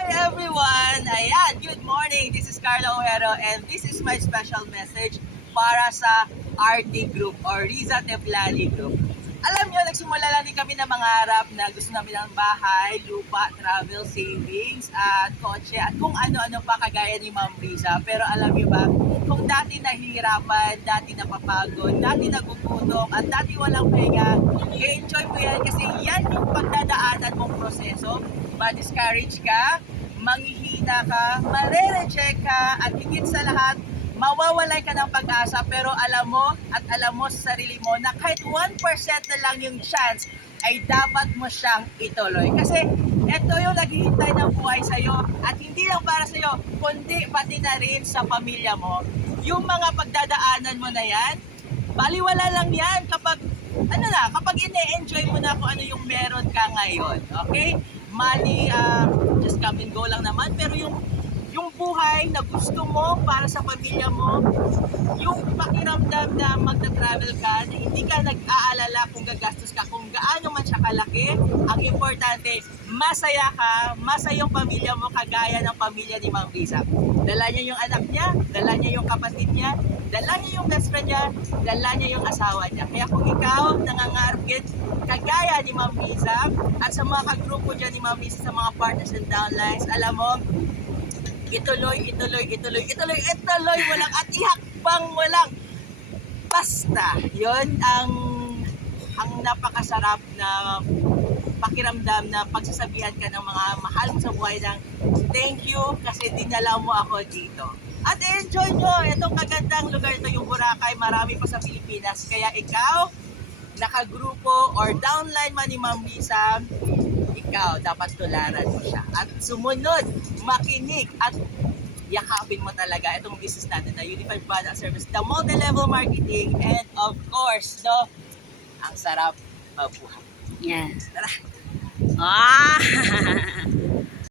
Hi everyone! Ayan, good morning. This is Carla Ojero and this is my special message para sa RT Group or Riza Teplani Group. Alam nyo, nagsimula lang din kami na mangarap na gusto namin ng bahay, lupa, travel, savings, at kotse, at kung ano-ano pa kagaya ni Ma'am Riza. Pero alam nyo ba, kung dati nahihirapan, dati napapagod, dati nagugutom, at dati walang pahinga, i-enjoy mo yan kasi yan yung pagdadaanan mong proseso. Ma-discourage ka, manghihina ka, mare-reject ka, at higit sa lahat, mawawalay ka ng pag-asa, pero alam mo at alam mo sa sarili mo na kahit 1% na lang yung chance ay dapat mo siyang ituloy. Kasi ito yung naghihintay ng buhay sa'yo at hindi lang para sa'yo, kundi pati na rin sa pamilya mo. Yung mga pagdadaanan mo na yan, baliwala lang yan kapag kapag ine-enjoy mo na kung ano yung meron ka ngayon. Okay? Money, just come and go lang naman, pero yung buhay na gusto mo para sa pamilya mo, yung pakiramdam na magta-travel ka, na hindi ka nag-aalala kung gagastos ka, kung gaano man siya kalaki, ang importante, masaya ka, masaya yung pamilya mo, kagaya ng pamilya ni Ma'am Riza. Dala niya yung anak niya, dala niya yung kapatid niya, dala niya yung best friend niya, dala niya yung asawa niya. Kaya kung ikaw nangangarap din, kagaya ni Ma'am Riza, at sa mga kagrupo dyan ni Ma'am Riza, sa mga partners and downlines, alam mo, ituloy mo lang at ihakbang mo lang. Basta, yon ang napakasarap na pakiramdam na pagsasabihan ka ng mga mahal sa buhay ng thank you kasi dinala mo ako dito. At enjoy nyo itong kagandang lugar ito, yung Boracay, marami pa sa Pilipinas. Kaya ikaw, nakagrupo or downline man ni Ma'am Riza, ikaw, dapat tularan mo siya. At sumunod, makinig, at yakapin mo talaga itong business natin na Unified Product Service, the multi-level marketing, and of course, ang sarap mabuhay. Yes. Tara! Ah!